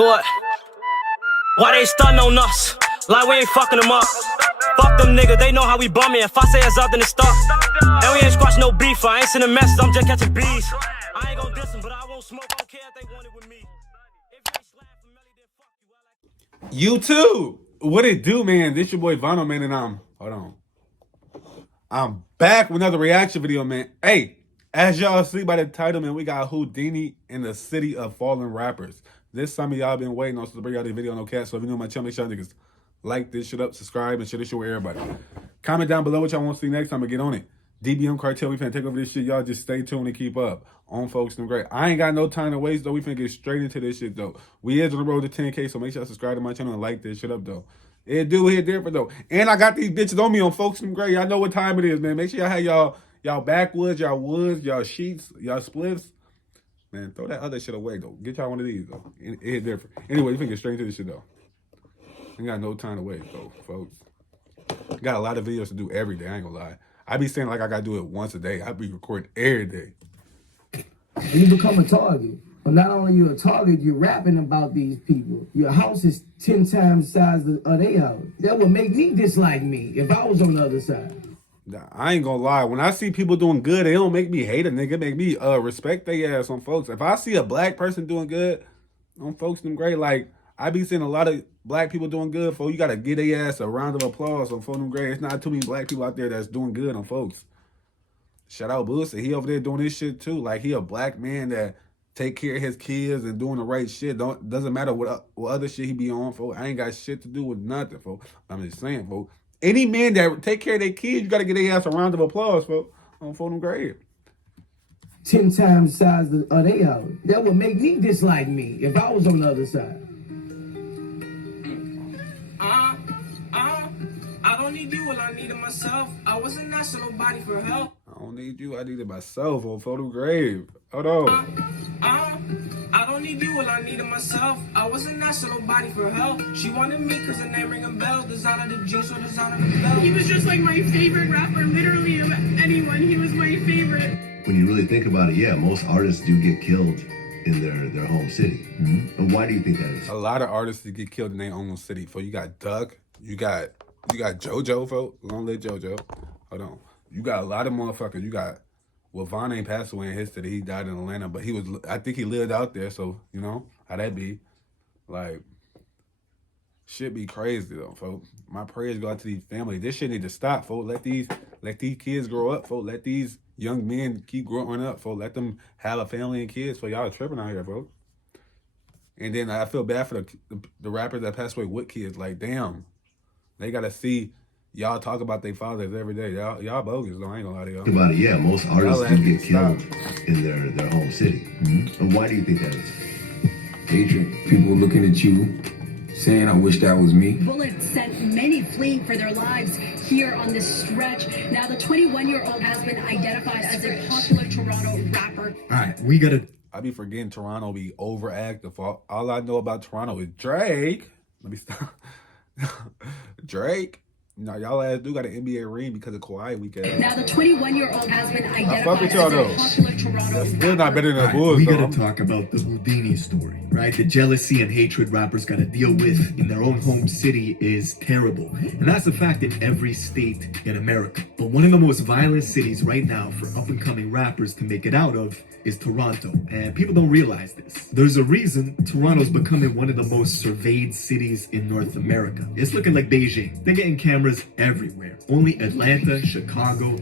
Do it. Why they stuntin' on us? Like we ain't fucking them up. Fuck them niggas, they know how we bumming. If I say it's up, then it's stuck. And we ain't squashing no beef. I ain't sending messages, I'm just catching bees. I ain't gon' diss them, but I won't smoke. I don't care if they want it with me. YouTube, what it do, man? This your boy Vonno, man, and I'm back with another reaction video, man. Hey, as y'all see by the title, man, we got Houdini in the city of fallen rappers. This some of y'all been waiting on to bring out this video, no cat. So if you know my channel, make sure niggas like this shit up, subscribe, and share this shit with everybody. Comment down below what y'all want to see next time and get on it. DBM Cartel, we finna take over this shit. Y'all just stay tuned and keep up. On folks, them great. I ain't got no time to waste, though. We finna get straight into this shit, though. We is on the road to 10K, so make sure y'all subscribe to my channel and like this shit up, though. It do hit different, though. And I got these bitches on me on folks, them great. Y'all know what time it is, man. Make sure y'all have y'all backwoods, y'all woods, y'all sheets, y'all spliffs. Man, throw that other shit away, though. Get y'all one of these, though. It hit different. Anyway, we finna get straight into this shit, though. We got no time to waste, though, folks. Got a lot of videos to do every day, I ain't gonna lie. I be saying like I gotta do it once a day. I be recording every day. You become a target. But not only you a target, you're rapping about these people. Your house is 10 times the size of their house. That would make me dislike me if I was on the other side. I ain't gonna lie. When I see people doing good, it don't make me hate a nigga. It make me respect their ass on folks. If I see a black person doing good on folks, them great. Like, I be seeing a lot of black people doing good, folks. You gotta give their ass a round of applause on folks, them great. It's not too many black people out there that's doing good on folks. Shout out Boosie. He over there doing this shit too. Like, he a black man that take care of his kids and doing the right shit. Doesn't matter what other shit he be on, folks. I ain't got shit to do with nothing, folks. I'm just saying, folks. Any man that take care of their kids, you gotta give their ass a round of applause, folks. On folks, them great. 10 times the size of their house. That would make me dislike me if I was on the other side. I don't need you, well, I needed myself. I wasn't asking nobody for help. I don't need you, I needed myself on photo grave. Hold on. I don't need you, well, I needed myself. I wasn't asking nobody for help. She wanted me cause her name ring a bell. Designer the jeans, so designer the bell. He was just like my favorite rapper, literally of anyone. He was my favorite. When you really think about it, yeah, most artists do get killed in their home city. Mm-hmm. And why do you think that is? A lot of artists that get killed in their own city. For you got Doug, you got JoJo, folks. Long live JoJo. Hold on. You got a lot of motherfuckers. You got, well, Von ain't passed away in his city. He died in Atlanta, but I think he lived out there. So, you know, how that be. Like, shit be crazy though, folks. My prayers go out to these families. This shit need to stop, folks. Let these kids grow up, folks. Let these young men keep growing up, folks. Let them have a family and kids. For y'all tripping out here, folks. And then I feel bad for the rappers that passed away with kids. Like, damn. They gotta see y'all talk about their fathers every day. Y'all bogus though. I ain't gonna lie to y'all. Think about it, yeah, most artists do get killed in their home city. Mm-hmm. And why do you think that is? Hatred. People looking at you, saying, I wish that was me. Bullets sent many fleeing for their lives here on this stretch. Now the 21-year-old has been identified as a popular Toronto rapper. All right, we gotta... I be forgetting Toronto be overactive. All I know about Toronto is Drake. Let me stop. Drake. No, y'all ass do got an NBA ring because of Kawhi weekend. Now the 21-year-old has been identified fuck with y'all, as though. a popular Toronto That's still not better than the Bulls, we though. gotta talk about the Houdini story, right? The jealousy and hatred rappers gotta deal with in their own home city is terrible. And that's a fact in every state in America. But one of the most violent cities right now for up-and-coming rappers to make it out of is Toronto. And people don't realize this. There's a reason Toronto's becoming one of the most surveyed cities in North America. It's looking like Beijing. They're getting cameras everywhere. Only Atlanta, Chicago.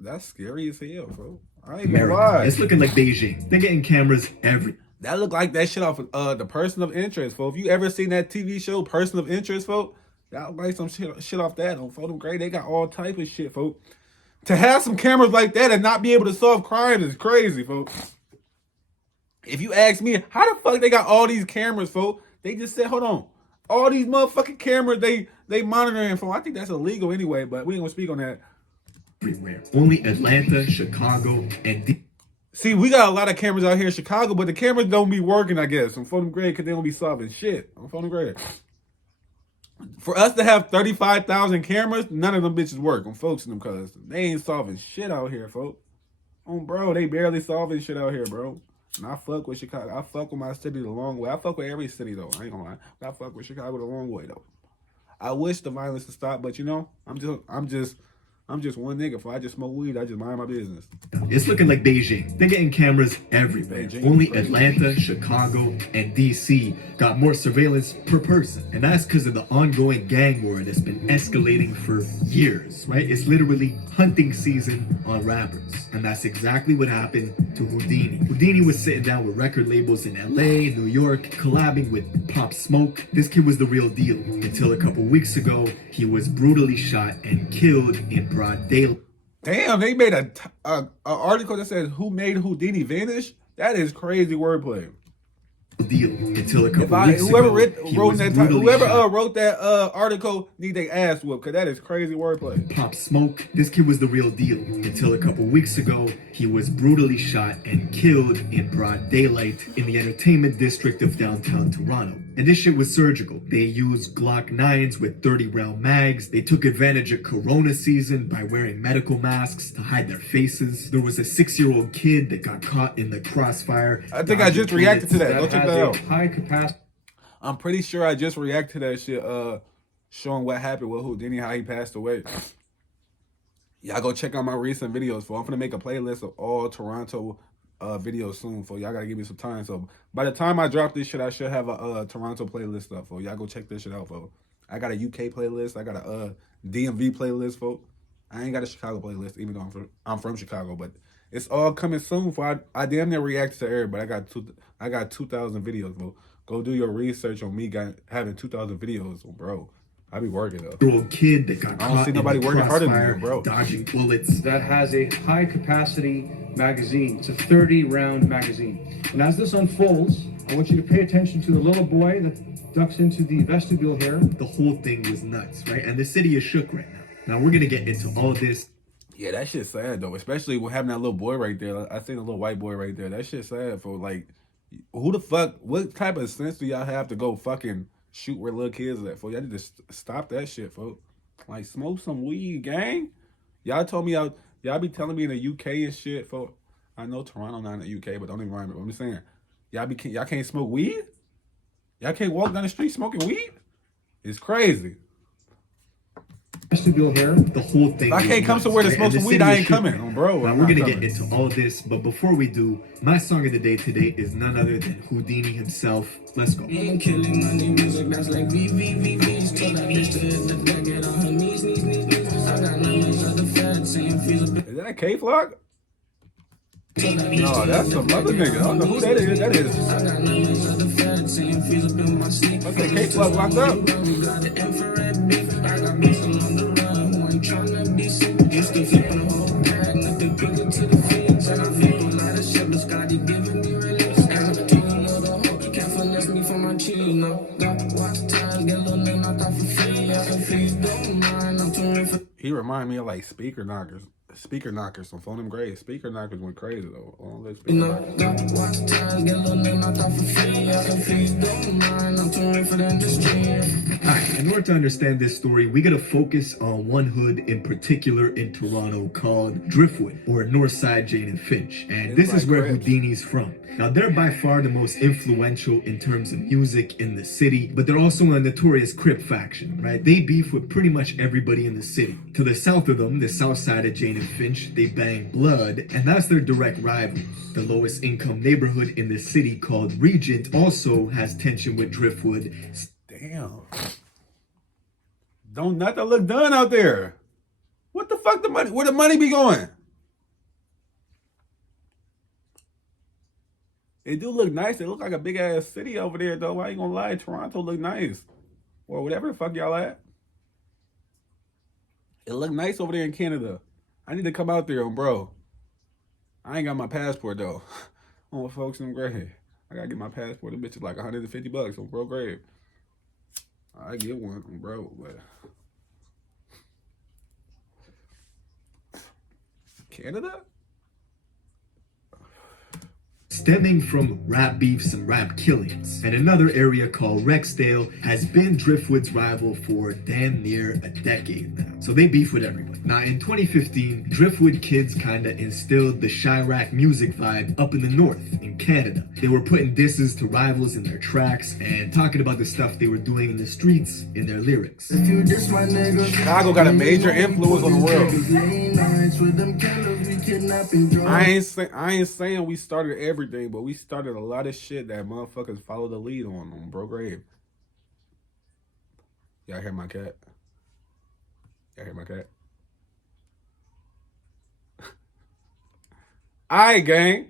That's scary as hell, bro. I ain't gonna lie. It's looking like Beijing. They're getting cameras everywhere. That look like that shit off of the Person of Interest, folks. If you ever seen that TV show, Person of Interest, folks, that look like some shit off that on Photo Grade. They got all type of shit, folks. To have some cameras like that and not be able to solve crimes is crazy, folks. If you ask me, how the fuck they got all these cameras, folks? They just said, hold on. All these motherfucking cameras they monitoring for. I think that's illegal anyway, but we ain't gonna speak on that. Everywhere. Only Atlanta, Chicago, and... See, we got a lot of cameras out here in Chicago, but the cameras don't be working, I guess, on Phone Grade because they don't be solving shit on Phone Grade. For us to have 35,000 cameras, none of them bitches work on folks in them because they ain't solving shit out here, folks. Oh, bro, they barely solving shit out here, bro. And I fuck with Chicago. I fuck with my city the long way. I fuck with every city though. I ain't gonna lie. But I fuck with Chicago the long way though. I wish the violence to stop, but you know, I'm just one nigga. If I just smoke weed, I just mind my business. It's looking like Beijing. They're getting cameras everywhere. Beijing. Only Atlanta, Chicago, and DC got more surveillance per person. And that's because of the ongoing gang war that's been escalating for years, right? It's literally hunting season on rappers. And that's exactly what happened to Houdini. Houdini was sitting down with record labels in LA, New York, collabing with Pop Smoke. This kid was the real deal until a couple weeks ago, he was brutally shot and killed in broad daylight. Damn, they made a article that says who made Houdini vanish. That is crazy wordplay. Deal until a couple weeks Whoever ago, wrote that article need their ass whooped, because that is crazy wordplay. Pop Smoke. This kid was the real deal until a couple weeks ago, he was brutally shot and killed in broad daylight in the entertainment district of downtown Toronto. And this shit was surgical. They used Glock 9s with 30-round mags. They took advantage of Corona season by wearing medical masks to hide their faces. There was a 6-year-old kid that got caught in the crossfire. I think I just reacted to that. Go check that out. High capacity. I'm pretty sure I just reacted to that shit, showing what happened with Houdini, how he passed away. Y'all go check out my recent videos, for I'm gonna make a playlist of all Toronto videos soon, for y'all gotta give me some time. So by the time I drop this shit, I should have a Toronto playlist up, for y'all go check this shit out, for I got a UK playlist, I got a DMV playlist, for I ain't got a Chicago playlist, even though I'm from Chicago, but it's all coming soon. For I damn near reacted to everybody. I got 2,000 videos, bro. Go do your research on me having 2,000 videos, bro. I be working though. Little kid that got I don't caught see in nobody the working harder than crossfire, you, bro. dodging bullets. That has a high capacity magazine. It's a 30-round magazine. And as this unfolds, I want you to pay attention to the little boy that ducks into the vestibule here. The whole thing was nuts, right? And the city is shook right now. Now we're gonna get into all this. Yeah, that shit's sad though, especially with having that little boy right there. I seen a little white boy right there. That shit's sad, for like, who the fuck? What type of sense do y'all have to go fucking shoot where little kids at? For y'all need to stop that shit, folks. Like, smoke some weed, gang. Y'all told me y'all be telling me in the UK and shit, folks. I know Toronto not in the UK, but don't even rhyme it. I'm just saying, y'all can't smoke weed. Y'all can't walk down the street smoking weed. It's crazy. Vestibule here. The whole thing. If I can't come somewhere to smoke some weed, I ain't coming, bro. Now we're gonna get into all this, but before we do, my song of the day today is none other than Houdini himself. Let's go. Is that a K-Flock? No, that's some other nigga. I don't know who that is. Okay, K-Flock locked up. He remind me of like speaker knockers from Phone Them Graves. Speaker knockers went crazy though. All those speaker Alright, in order to understand this story, we gotta focus on one hood in particular in Toronto called Driftwood, or Northside Jane and Finch. And this is where Houdini's from. Now, they're by far the most influential in terms of music in the city, but they're also a notorious Crip faction, right? They beef with pretty much everybody in the city. To the south of them, the south side of Jane and Finch, they bang Blood, and that's their direct rival. The lowest income neighborhood in the city called Regent also has tension with Driftwood. Damn. Don't nothing look done out there. What the fuck the money? Where the money be going? It do look nice. It look like a big ass city over there though. I ain't gonna lie. Toronto look nice. Or whatever the fuck y'all at. It look nice over there in Canada. I need to come out there, bro. I ain't got my passport though. On folks in grave. I gotta get my passport. The bitch is like $150 on bro grave. I get one, bro, but Canada? stemming from rap beefs and rap killings. And another area called Rexdale has been Driftwood's rival for damn near a decade now. So they beef with everybody. Now in 2015, Driftwood kids kinda instilled the Chirac music vibe up in the north, in Canada. They were putting disses to rivals in their tracks and talking about the stuff they were doing in the streets in their lyrics. Chicago got a major influence on the world. I ain't saying we started everything, but we started a lot of shit that motherfuckers follow the lead on bro grave. Y'all hear my cat? Y'all hear my cat? Alright, gang.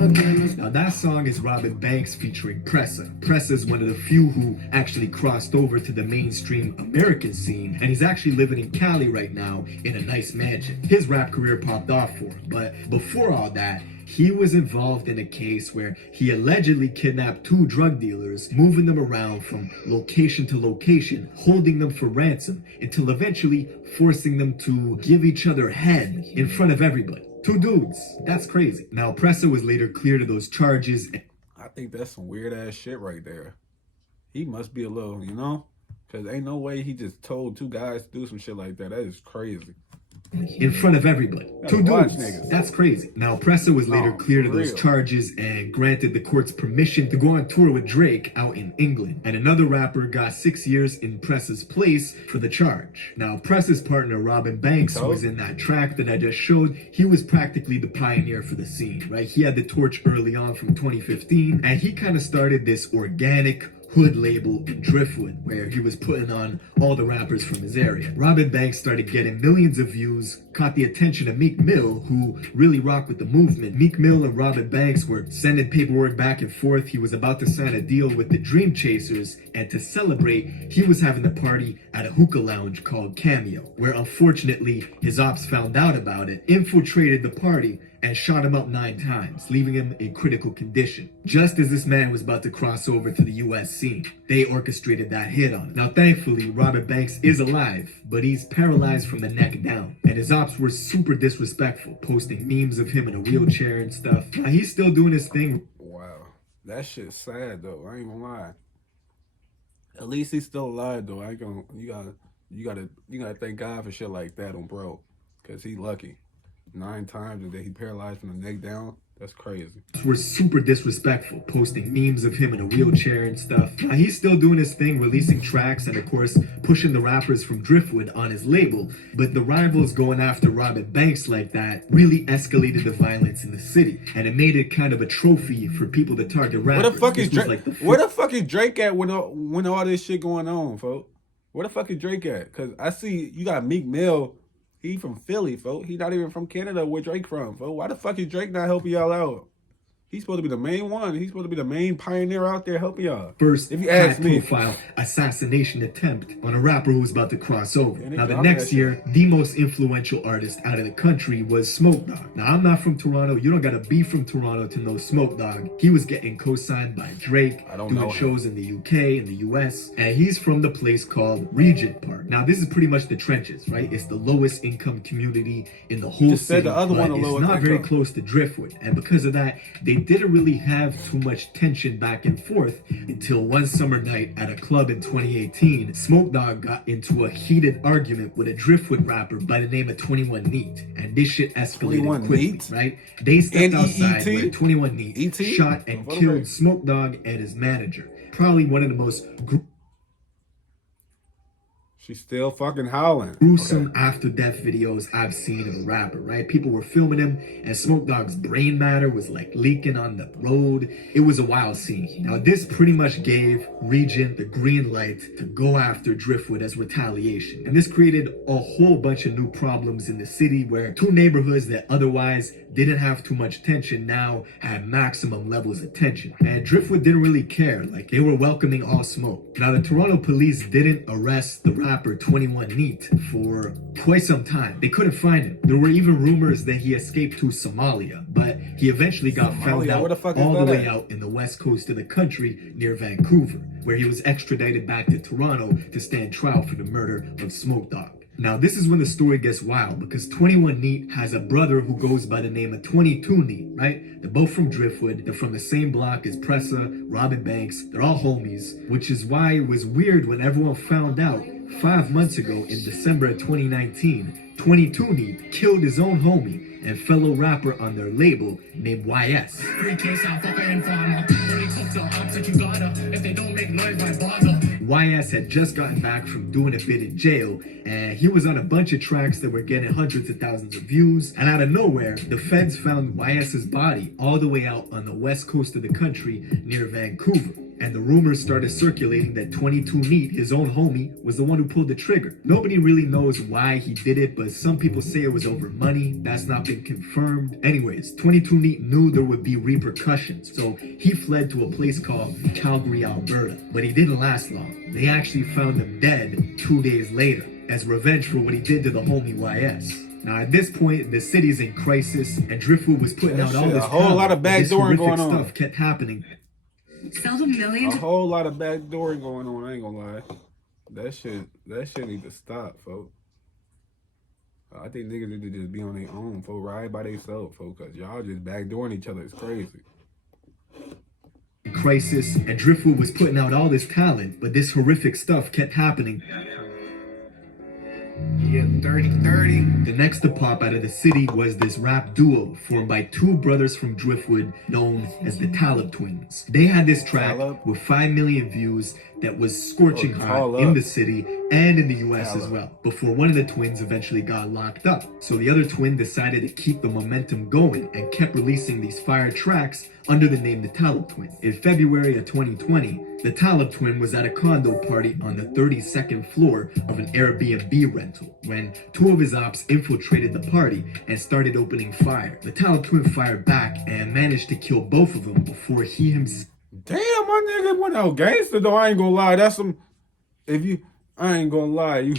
Now that song is Robin Banks featuring Pressa. Pressa is one of the few who actually crossed over to the mainstream American scene, and he's actually living in Cali right now in a nice mansion. His rap career popped off for him, but before all that, he was involved in a case where he allegedly kidnapped 2 drug dealers, moving them around from location to location, holding them for ransom, until eventually forcing them to give each other head in front of everybody. 2 dudes. That's crazy. Now, Pressa was later cleared of those charges. I think that's some weird ass shit right there. He must be a little, you know? Because ain't no way he just told 2 guys to do some shit like that. That is crazy. In front of everybody. 2 dudes. Niggas. That's crazy. Now, Pressa was later cleared of those charges and granted the court's permission to go on tour with Drake out in England. And another rapper got 6 years in Pressa's place for the charge. Now, Pressa's partner, Robin Banks, who was in that track that I just showed, he was practically the pioneer for the scene, right? He had the torch early on from 2015, and he kind of started this organic hood label in Driftwood, where he was putting on all the rappers from his area. Robin Banks started getting millions of views, caught the attention of Meek Mill, who really rocked with the movement. Meek Mill and Robin Banks were sending paperwork back and forth. He was about to sign a deal with the Dream Chasers, and to celebrate, he was having a party at a hookah lounge called Cameo, where unfortunately his ops found out about it, infiltrated the party, and shot him up 9 times, leaving him in critical condition. Just as this man was about to cross over to the US scene, they orchestrated that hit on him. Now thankfully, Robin Banks is alive, but he's paralyzed from the neck down. And his ops were super disrespectful, posting memes of him in a wheelchair and stuff. Now he's still doing his thing. Wow. That shit's sad though. I ain't gonna lie. At least he's still alive though. I ain't gonna, you gotta thank God for shit like that on bro. Cause he lucky. 9 times and then he paralyzed from the neck down. That's crazy. Were super disrespectful, posting memes of him in a wheelchair and stuff. Now, he's still doing his thing, releasing tracks and of course pushing the rappers from Driftwood on his label. But the rivals going after Robin Banks like that really escalated the violence in the city, and it made it kind of a trophy for people to target rappers. Where the fuck is Drake? Where the fuck is Drake at when all this shit going on, folks? Where the fuck is Drake at? Cause I see you got Meek Mill. He from Philly, folks. He not even from Canada where Drake from, folks. Why the fuck is Drake not helping y'all out? He's supposed to be the main one. He's supposed to be the main pioneer out there helping y'all. First if you ask me, high-profile assassination attempt on a rapper who was about to cross over. Now, the next year, the most influential artist out of the country was Smoke Dawg. Now, I'm not from Toronto. You don't gotta be from Toronto to know Smoke Dawg. He was getting co-signed by Drake, doing shows in the UK, in the US, and he's from the place called Regent Park. Now, this is pretty much the trenches, right? It's the lowest income community in the whole city. The other one, it's not very close to Driftwood, and because of that, they didn't really have too much tension back and forth until one summer night at a club in 2018, Smoke Dawg got into a heated argument with a Driftwood rapper by the name of 21 Neat, and this shit escalated quickly, right? They stepped outside when 21 Neat shot and killed Smoke Dawg and his manager. Probably one of the most she's still fucking howling. Gruesome after-death videos I've seen of a rapper, right? People were filming him, and Smoke Dawg's brain matter was like leaking on the road. It was a wild scene. Now, this pretty much gave Regent the green light to go after Driftwood as retaliation. And this created a whole bunch of new problems in the city where 2 neighborhoods that otherwise didn't have too much tension now had maximum levels of tension. And Driftwood didn't really care. Like, they were welcoming all smoke. Now, the Toronto police didn't arrest the rapper 21 Neat for quite some time. They couldn't find him. There were even rumors that he escaped to Somalia, but he eventually got found out all the way out in the west coast of the country near Vancouver, where he was extradited back to Toronto to stand trial for the murder of Smoke Dawg. Now, this is when the story gets wild, because 21 Neat has a brother who goes by the name of 22 Neat, right? They're both from Driftwood. They're from the same block as Pressa, Robin Banks. They're all homies, which is why it was weird when everyone found out 5 months ago in December of 2019, 22 Neat killed his own homie and fellow rapper on their label named YS. YS had just gotten back from doing a bit in jail, and he was on a bunch of tracks that were getting hundreds of thousands of views, and out of nowhere, the feds found YS's body all the way out on the west coast of the country near Vancouver. And the rumors started circulating that 22 Neat, his own homie, was the one who pulled the trigger. Nobody really knows why he did it, but some people say it was over money. That's not been confirmed. Anyways, 22 Neat knew there would be repercussions, so he fled to a place called Calgary, Alberta. But he didn't last long. They actually found him dead 2 days later, as revenge for what he did to the homie YS. Now at this point, the city's in crisis, and Driftwood was putting out all this a whole lot of backdooring going on. Stuff kept happening. Sell millions. A whole lot of backdooring going on. I ain't gonna lie. That shit need to stop, folks. I think niggas need to just be on their own, folks. Ride by themselves, folks. Cause y'all just backdooring each other. It's crazy. Crisis, and Driftwood was putting out all this talent, but this horrific stuff kept happening. Yeah, 30-30. The next to pop out of the city was this rap duo formed by two brothers from Driftwood known as the Talib Twins. They had this track with 5 million views that was scorching hot in the city and in the US as well, before one of the twins eventually got locked up. So the other twin decided to keep the momentum going and kept releasing these fire tracks under the name the Talib Twin. In February of 2020, the Talib Twin was at a condo party on the 32nd floor of an Airbnb rental when two of his ops infiltrated the party and started opening fire. The Talib Twin fired back and managed to kill both of them before he himself. Damn, my nigga went out gangster though. I ain't gonna lie. That's some. I ain't gonna lie.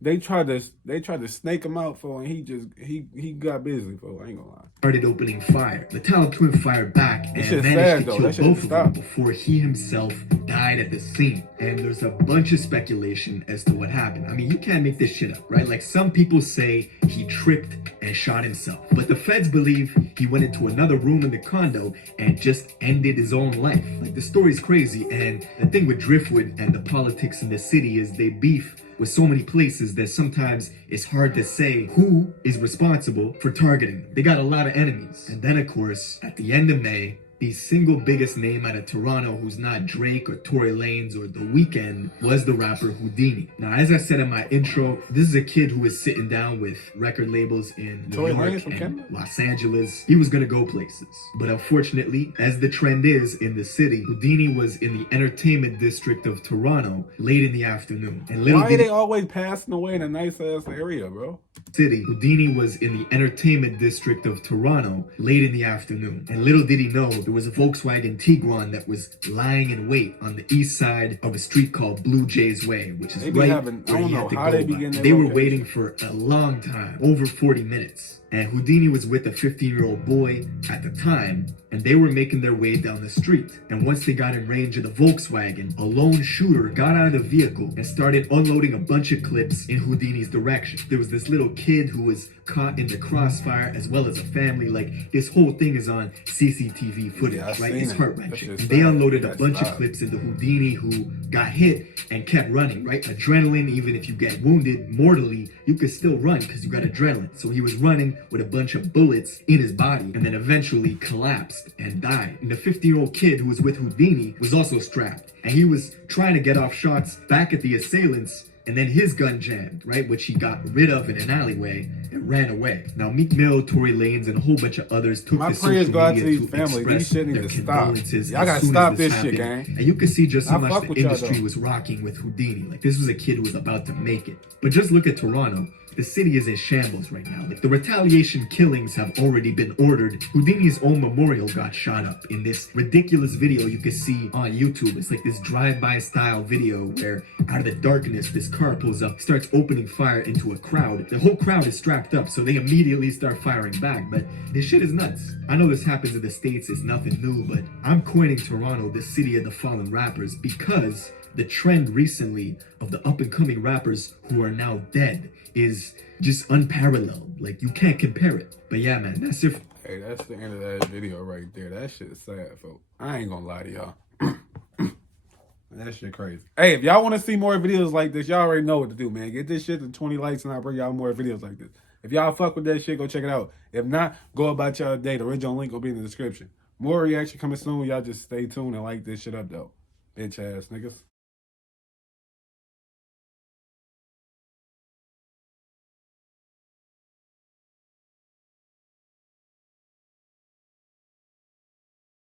They tried to snake him out for, and he got busy for. I ain't gonna lie. Started opening fire. The Talib Twin fired back and managed to kill both of them before he himself died at the scene. And there's a bunch of speculation as to what happened. I mean, you can't make this shit up, right? Like, some people say he tripped and shot himself, but the feds believe he went into another room in the condo and just ended his own life. Like, the story's crazy, and the thing with Driftwood and the politics in the city is they beef with so many places that sometimes it's hard to say who is responsible for targeting them. They got a lot of enemies. And then, of course, at the end of May, the single biggest name out of Toronto who's not Drake or Tory Lanez or The Weeknd was the rapper Houdini. Now, as I said in my intro, this is a kid who was sitting down with record labels in New York and Los Angeles. He was gonna go places. But unfortunately, as the trend is in the city, Houdini was in the entertainment district of Toronto late in the afternoon. And why are they always passing away in a nice ass area, bro? Houdini was in the entertainment district of Toronto late in the afternoon. And little did he know, there was a Volkswagen Tiguan that was lying in wait on the east side of a street called Blue Jays Way, which is right where he had to go. They were waiting for a long time, over 40 minutes. And Houdini was with a 15-year-old boy at the time, and they were making their way down the street. And once they got in range of the Volkswagen, a lone shooter got out of the vehicle and started unloading a bunch of clips in Houdini's direction. There was this little kid who was caught in the crossfire, as well as a family. Like, this whole thing is on CCTV footage, right? It's heart-wrenching. They unloaded a bunch of clips into Houdini, who got hit and kept running, right? Adrenaline, even if you get wounded mortally, you could still run because you got adrenaline. So he was running with a bunch of bullets in his body and then eventually collapsed and died. And the 50-year-old kid who was with Houdini was also strapped, and he was trying to get off shots back at the assailants, and then his gun jammed, right, which he got rid of in an alleyway and ran away. Now, Meek Mill, Tory Lanez, and a whole bunch of others took to social media to express their condolences as soon as this happened. And you could see just how much the industry was rocking with Houdini. Like, this was a kid who was about to make it. But just look at Toronto. The city is in shambles right now. Like, the retaliation killings have already been ordered. Houdini's own memorial got shot up in this ridiculous video you can see on YouTube. It's like this drive-by style video where out of the darkness, this car pulls up, starts opening fire into a crowd. The whole crowd is strapped up, so they immediately start firing back. But this shit is nuts. I know this happens in the States, it's nothing new, but I'm coining Toronto the city of the fallen rappers because The trend recently of the up-and-coming rappers who are now dead is just unparalleled. Like, you can't compare it. But yeah, man, that's it. Hey, that's the end of that video right there. That shit is sad, folks. I ain't gonna lie to y'all. That shit crazy. Hey, if y'all want to see more videos like this, y'all already know what to do, man. Get this shit to 20 likes and I'll bring y'all more videos like this. If y'all fuck with that shit, go check it out. If not, go about y'all day. The original link will be in the description. More reaction coming soon. Y'all just stay tuned and like this shit up, though. Bitch ass niggas.